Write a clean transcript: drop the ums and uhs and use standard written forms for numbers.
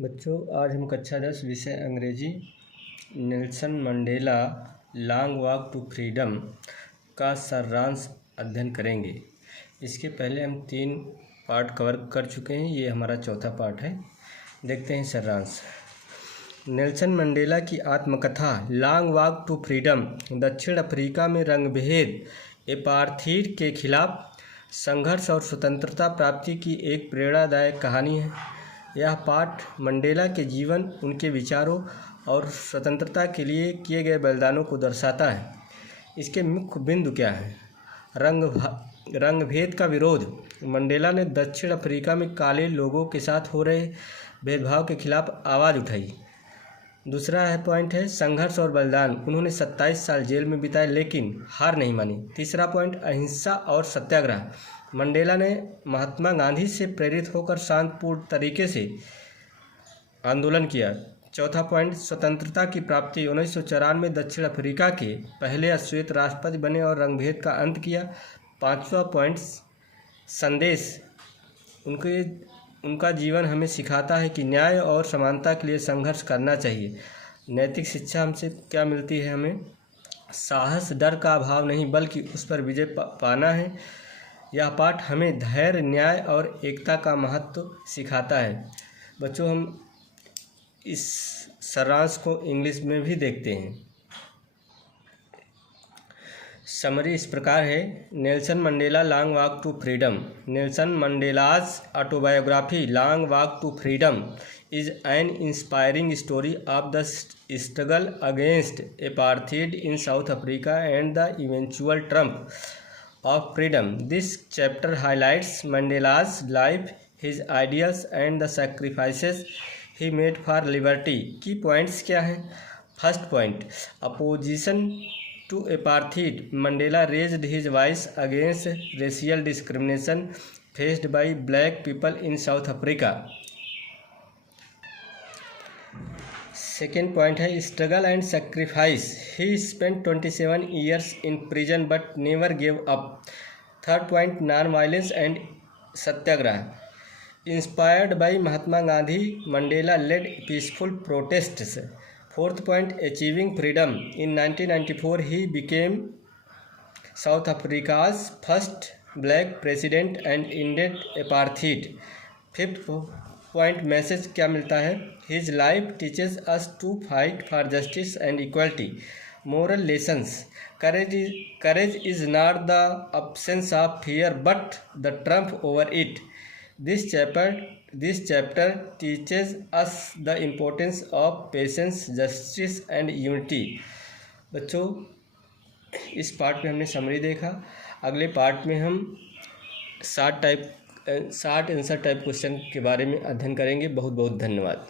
बच्चों, आज हम कक्षा 10 विषय अंग्रेजी Nelson Mandela long walk to freedom का सारांश अध्ययन करेंगे। इसके पहले हम 3 पार्ट कवर कर चुके हैं। ये हमारा चौथा पार्ट है। देखते हैं सारांश। नेल्सन मंडेला की आत्मकथा लॉन्ग वॉक टू फ्रीडम दक्षिण अफ्रीका में रंगभेद एपार्थीड के खिलाफ संघर्ष और स्वतंत्रता प्राप्ति की एक प्रेरणादायक कहानी है। यह पाठ मंडेला के जीवन, उनके विचारों और स्वतंत्रता के लिए किए गए बलिदानों को दर्शाता है। इसके मुख्य बिंदु क्या हैं? रंगभेद का विरोध। मंडेला ने दक्षिण अफ्रीका में काले लोगों के साथ हो रहे भेदभाव के खिलाफ आवाज़ उठाई। दूसरा पॉइंट है संघर्ष और बलिदान। उन्होंने 27 साल जेल में बिताए लेकिन हार नहीं मानी। तीसरा पॉइंट अहिंसा और सत्याग्रह। मंडेला ने महात्मा गांधी से प्रेरित होकर शांतिपूर्ण तरीके से आंदोलन किया। चौथा पॉइंट स्वतंत्रता की प्राप्ति। 1994 में दक्षिण अफ्रीका के पहले श्वेत राष्ट्रपति बने और रंगभेद का अंत किया। पांचवा पॉइंट संदेश। उनका जीवन हमें सिखाता है कि न्याय और समानता के लिए संघर्ष करना चाहिए। नैतिक शिक्षा हमसे क्या मिलती है? हमें साहस डर का अभाव नहीं बल्कि उस पर विजय पाना है। यह पाठ हमें धैर्य, न्याय और एकता का महत्व सिखाता है। बच्चों, हम इस सारांश को इंग्लिश में भी देखते हैं। समरी इस प्रकार है। Nelson Mandela long walk to freedom. Nelson Mandela's autobiography long walk to freedom is an inspiring story of the struggle against apartheid in South Africa and the eventual triumph of freedom. This chapter highlights Mandela's life, his ideals and the sacrifices he made for liberty. Key points क्या हैं? First point, opposition to apartheid. Mandela raised his voice against racial discrimination faced by black people in South Africa. Second point है struggle and sacrifice. He spent 27 years in prison but never gave up. Third point non-violence and satyagraha. Inspired by Mahatma Gandhi, Mandela led peaceful protests. Fourth point achieving freedom. In 1994 he became South Africa's first black president and ended apartheid. Fifth point message क्या मिलता है? His life teaches us to fight for justice and equality. Moral lessons. Courage is not the absence of fear but the triumph over it. This chapter teaches us the importance of patience, justice and unity. बच्चों, इस part में हमने summary देखा। अगले part में हम 60 answer type question के बारे में अध्ययन करेंगे। बहुत बहुत धन्यवाद।